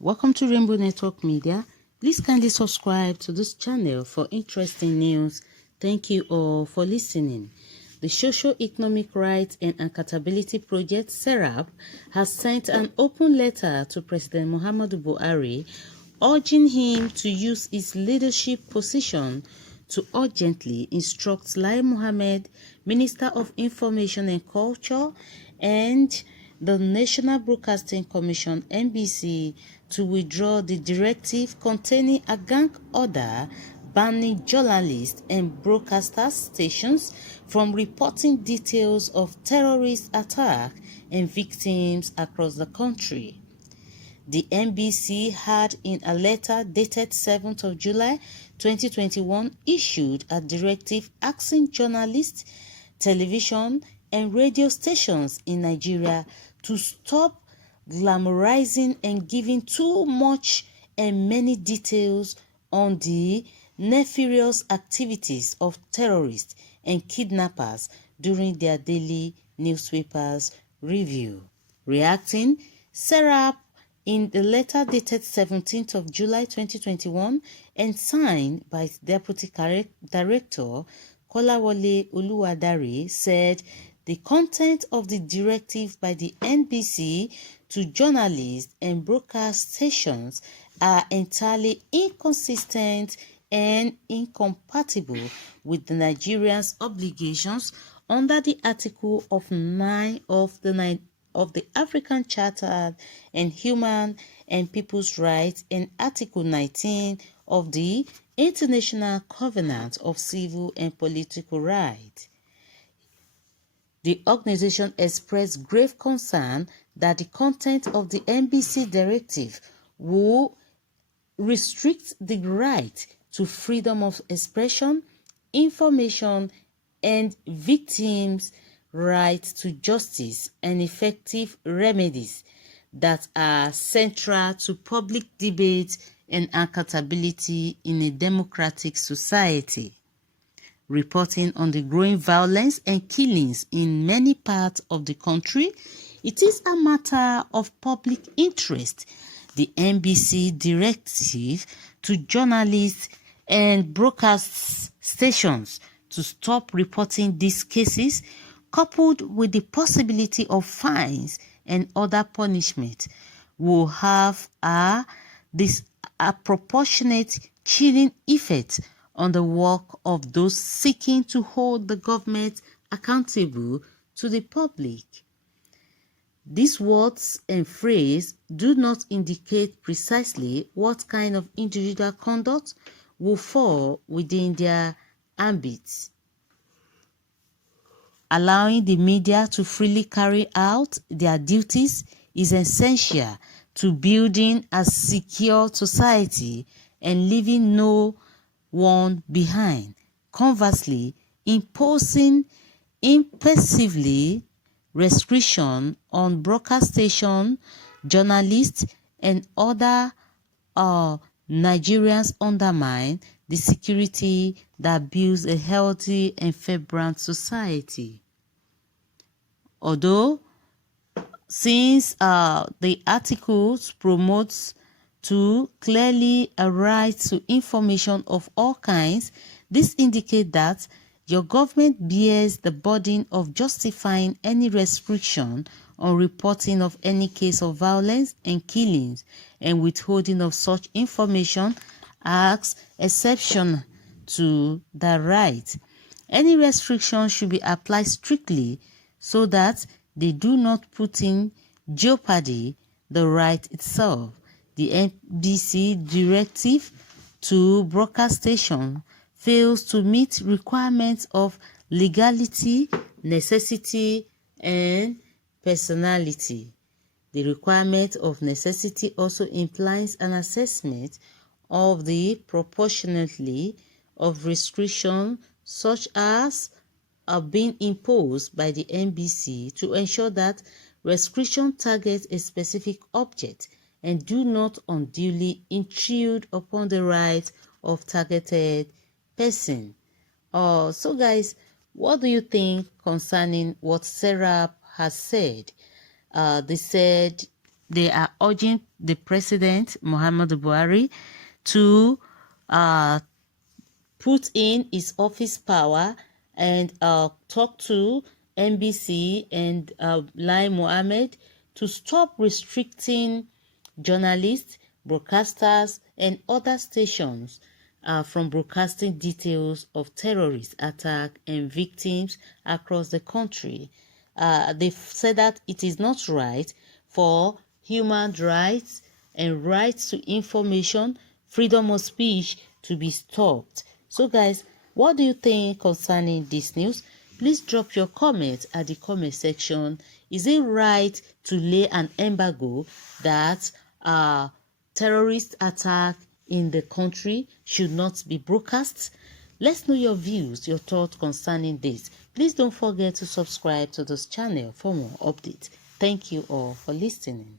Welcome to Rainbow Network Media. Please kindly subscribe to this channel for interesting news. Thank you all for listening. The Socio-Economic Rights and Accountability Project, Serap, has sent an open letter to President Muhammadu Buhari urging him to use his leadership position to urgently instruct Lai Mohammed, Minister of Information and Culture, and the National Broadcasting Commission (NBC) to withdraw the directive containing a gag order banning journalists and broadcaster stations from reporting details of terrorist attacks and victims across the country. The NBC had, in a letter dated 7th of July 2021, issued a directive asking journalists, television, and radio stations in Nigeria to stop glamorizing and giving too much and many details on the nefarious activities of terrorists and kidnappers during their daily newspapers review. Reacting, Serap, in the letter dated 17th of July 2021 and signed by its Deputy Director Kolawole Oluwadare, said the content of the directive by the NBC to journalists and broadcast stations are entirely inconsistent and incompatible with the Nigerians' obligations under the Article of 9 of the African Charter and Human and People's Rights and Article 19 of the International Covenant of Civil and Political Rights. The organization expressed grave concern that the content of the NBC directive will restrict the right to freedom of expression, information, and victims' right to justice and effective remedies that are central to public debate and accountability in a democratic society. Reporting on the growing violence and killings in many parts of the country, it is a matter of public interest. The NBC directive to journalists and broadcast stations to stop reporting these cases, coupled with the possibility of fines and other punishment, will have a disproportionate chilling effect on the work of those seeking to hold the government accountable to the public. These words and phrases do not indicate precisely what kind of individual conduct will fall within their ambit. Allowing the media to freely carry out their duties is essential to building a secure society and leaving no one behind. Conversely, imposing impulsively restriction on broadcast station, journalists, and other Nigerians undermine the security that builds a healthy and vibrant society. Although, since the articles promotes to clearly a right to information of all kinds, this indicates that your government bears the burden of justifying any restriction on reporting of any case of violence and killings and withholding of such information as exception to the right. Any restriction should be applied strictly so that they do not put in jeopardy the right itself. The NBC directive to broadcast station fails to meet requirements of legality, necessity, and personality. The requirement of necessity also implies an assessment of the proportionality of restriction such as are being imposed by the NBC to ensure that restriction targets a specific object and do not unduly intrude upon the rights of targeted person. So guys, what do you think concerning what Serap has said? They said they are urging the president, Muhammadu Buhari, to put in his office power and talk to NBC and Lai Mohammed to stop restricting journalists, broadcasters, and other stations from broadcasting details of terrorist attack and victims across the country. They said that it is not right for human rights and rights to information, freedom of speech to be stopped. So guys, what do you think concerning this news? Please drop your comments at the comment section. Is it right to lay an embargo that terrorist attack in the country should not be broadcast? Let's know your views, your thoughts concerning this. Please don't forget to subscribe to this channel for more updates. Thank you all for listening.